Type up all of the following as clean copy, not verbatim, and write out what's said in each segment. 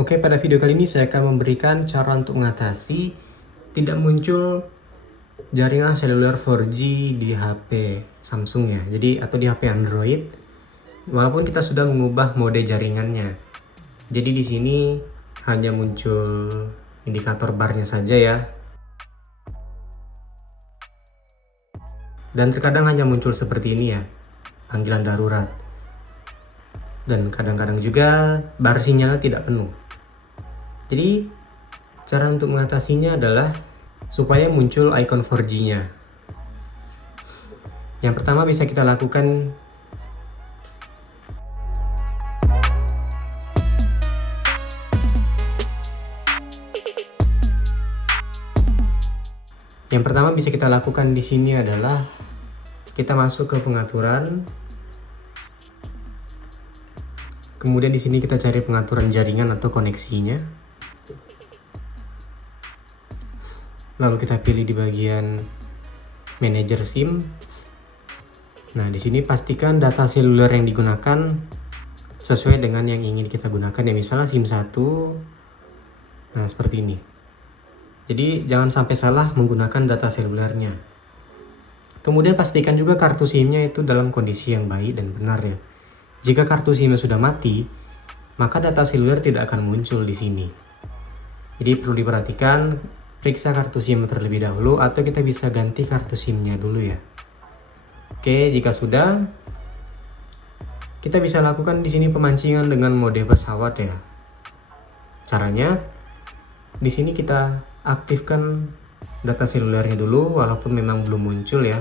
Oke, pada video kali ini saya akan memberikan cara untuk mengatasi tidak muncul jaringan seluler 4G di HP Samsung ya. Jadi atau di HP Android walaupun kita sudah mengubah mode jaringannya. Jadi di sini hanya muncul indikator barnya saja ya. Dan terkadang hanya muncul seperti ini ya, panggilan darurat. Dan kadang-kadang juga bar sinyalnya tidak penuh. Jadi cara untuk mengatasinya adalah supaya muncul icon 4G-nya. Yang pertama bisa kita lakukan di sini adalah kita masuk ke pengaturan. Kemudian di sini kita cari pengaturan jaringan atau koneksinya. Lalu kita pilih di bagian manajer SIM. Nah, di sini pastikan data seluler yang digunakan sesuai dengan yang ingin kita gunakan ya, misalnya SIM 1. Nah, seperti ini. Jadi jangan sampai salah menggunakan data selulernya. Kemudian pastikan juga kartu SIM-nya itu dalam kondisi yang baik dan benar ya. Jika kartu SIM-nya sudah mati, maka data seluler tidak akan muncul di sini. Jadi perlu diperhatikan, periksa kartu SIM terlebih dahulu atau kita bisa ganti kartu SIM-nya dulu ya. Oke, jika sudah, kita bisa lakukan di sini pemancingan dengan mode pesawat ya. Caranya, di sini kita aktifkan data selulernya dulu walaupun memang belum muncul ya.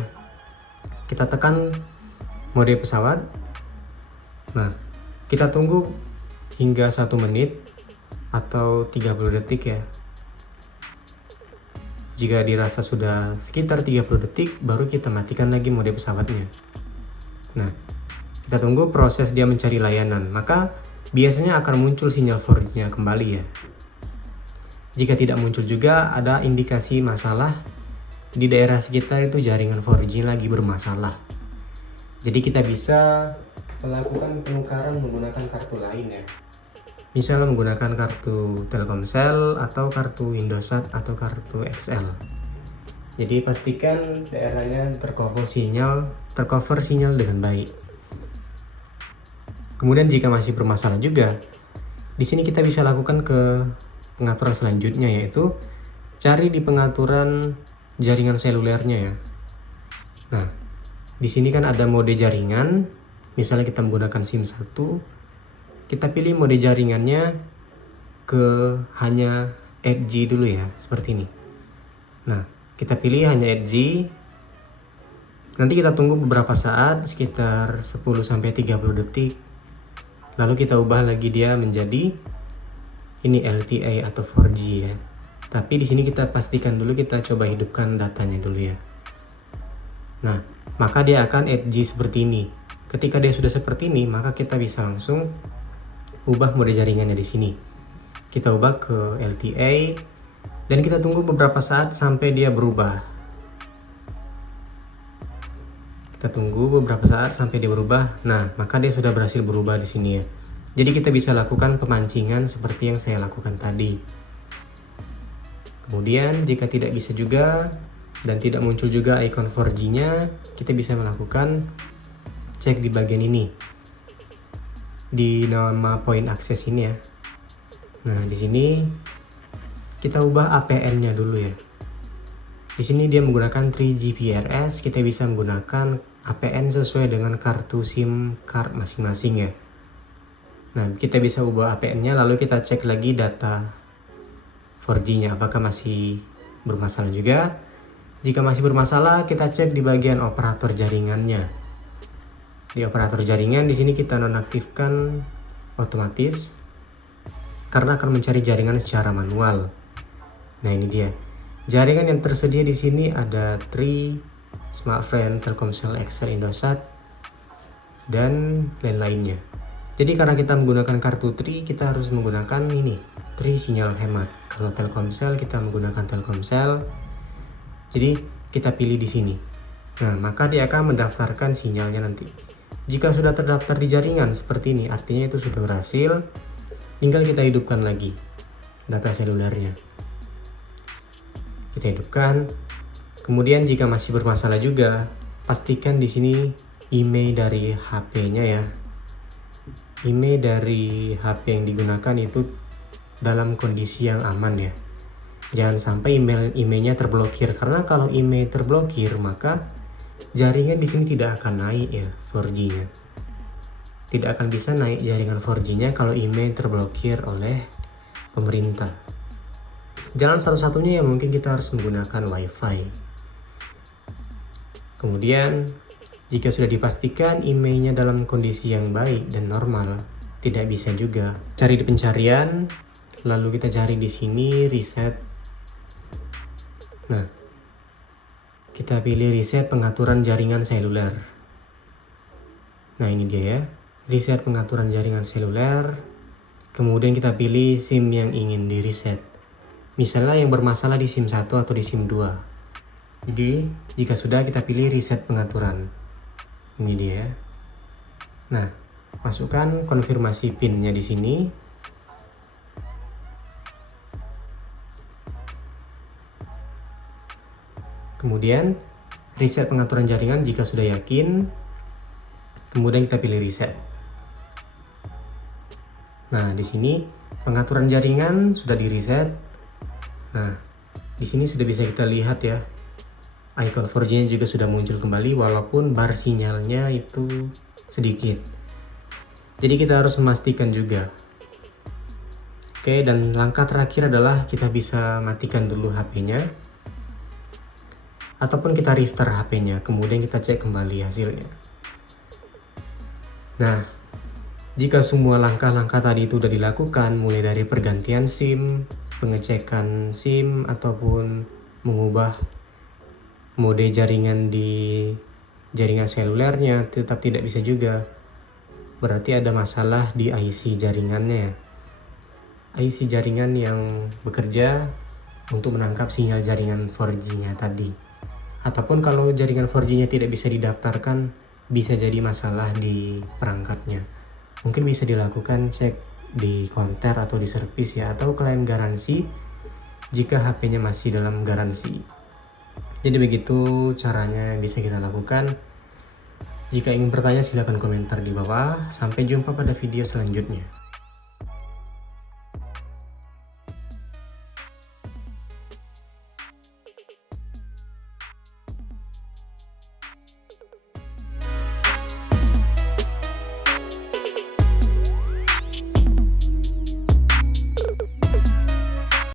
Kita tekan mode pesawat. Nah, kita tunggu hingga 1 menit atau 30 detik ya. Jika dirasa sudah sekitar 30 detik, baru kita matikan lagi mode pesawatnya. Nah, kita tunggu proses dia mencari layanan, maka biasanya akan muncul sinyal 4G-nya kembali ya. Jika tidak muncul juga ada indikasi masalah di daerah sekitar itu jaringan 4G lagi bermasalah. Jadi kita bisa melakukan penukaran menggunakan kartu lain ya. Misalnya menggunakan kartu Telkomsel atau kartu Indosat atau kartu XL. Jadi pastikan daerahnya tercover sinyal dengan baik. Kemudian jika masih bermasalah juga, di sini kita bisa lakukan ke pengaturan selanjutnya, yaitu cari di pengaturan jaringan selulernya ya. Nah, di sini kan ada mode jaringan. Misalnya kita menggunakan SIM 1, kita pilih mode jaringannya ke hanya 8G dulu ya, seperti ini. Nah, kita pilih hanya 8G. Nanti kita tunggu beberapa saat, sekitar 10-30 detik. Lalu kita ubah lagi dia menjadi ini LTE atau 4G ya. Tapi di sini kita pastikan dulu, kita coba hidupkan datanya dulu ya. Nah, maka dia akan 8G seperti ini. Ketika dia sudah seperti ini, maka kita bisa langsung ubah mode jaringannya di sini. Kita ubah ke LTE dan kita tunggu beberapa saat sampai dia berubah. Kita tunggu beberapa saat sampai dia berubah. Nah, maka dia sudah berhasil berubah di sini ya. Jadi kita bisa lakukan pemancingan seperti yang saya lakukan tadi. Kemudian jika tidak bisa juga dan tidak muncul juga icon 4G-nya, kita bisa melakukan cek di bagian ini. Di nama point akses ini ya. Nah, di sini kita ubah APN-nya dulu ya. Di sini dia menggunakan 3GPRS, kita bisa menggunakan APN sesuai dengan kartu SIM card masing-masing ya. Nah, kita bisa ubah APN-nya, lalu kita cek lagi data 4G-nya apakah masih bermasalah juga. Jika masih bermasalah, kita cek di bagian operator jaringannya. Di operator jaringan di sini kita nonaktifkan otomatis karena akan mencari jaringan secara manual. Nah, ini dia. Jaringan yang tersedia di sini ada Tri, Smartfren, Telkomsel, XL, Indosat, dan lain-lainnya. Jadi karena kita menggunakan kartu Tri, kita harus menggunakan ini, Tri sinyal hemat. Kalau Telkomsel, kita menggunakan Telkomsel. Jadi kita pilih di sini. Nah, maka dia akan mendaftarkan sinyalnya nanti. Jika sudah terdaftar di jaringan seperti ini, artinya itu sudah berhasil. Tinggal kita hidupkan lagi data selulernya. Kita hidupkan. Kemudian jika masih bermasalah juga, pastikan di sini IMEI dari HP-nya ya. IMEI dari HP yang digunakan itu dalam kondisi yang aman ya. Jangan sampai IMEI-nya terblokir, karena kalau IMEI terblokir maka jaringan di sini tidak akan naik ya 4G-nya. Tidak akan bisa naik jaringan 4G-nya kalau IMEI terblokir oleh pemerintah. Jalan satu-satunya yang mungkin kita harus menggunakan WiFi. Kemudian, jika sudah dipastikan IMEI-nya dalam kondisi yang baik dan normal, tidak bisa juga. Cari di pencarian, lalu kita cari di sini reset. Nah, kita pilih reset pengaturan jaringan seluler. Nah, ini dia ya, reset pengaturan jaringan seluler. Kemudian kita pilih SIM yang ingin di reset. Misalnya yang bermasalah di SIM 1 atau di SIM 2. Jadi, jika sudah, kita pilih reset pengaturan. Ini dia. Nah, masukkan konfirmasi PIN-nya di sini. Kemudian, reset pengaturan jaringan jika sudah yakin. Kemudian kita pilih reset. Nah, di sini pengaturan jaringan sudah di reset. Nah, di sini sudah bisa kita lihat ya. Icon 4G juga sudah muncul kembali walaupun bar sinyalnya itu sedikit. Jadi kita harus memastikan juga. Oke, dan langkah terakhir adalah kita bisa matikan dulu HP-nya. Ataupun kita restart HP-nya, kemudian kita cek kembali hasilnya. Nah, jika semua langkah-langkah tadi itu sudah dilakukan, mulai dari pergantian SIM, pengecekan SIM, ataupun mengubah mode jaringan di jaringan selulernya tetap tidak bisa juga, berarti ada masalah di IC jaringannya. IC jaringan yang bekerja untuk menangkap sinyal jaringan 4G-nya tadi. Ataupun kalau jaringan 4G-nya tidak bisa didaftarkan, bisa jadi masalah di perangkatnya. Mungkin bisa dilakukan cek di konter atau di servis ya, atau klaim garansi jika HP-nya masih dalam garansi. Jadi begitu caranya bisa kita lakukan. Jika ingin bertanya silahkan komentar di bawah. Sampai jumpa pada video selanjutnya.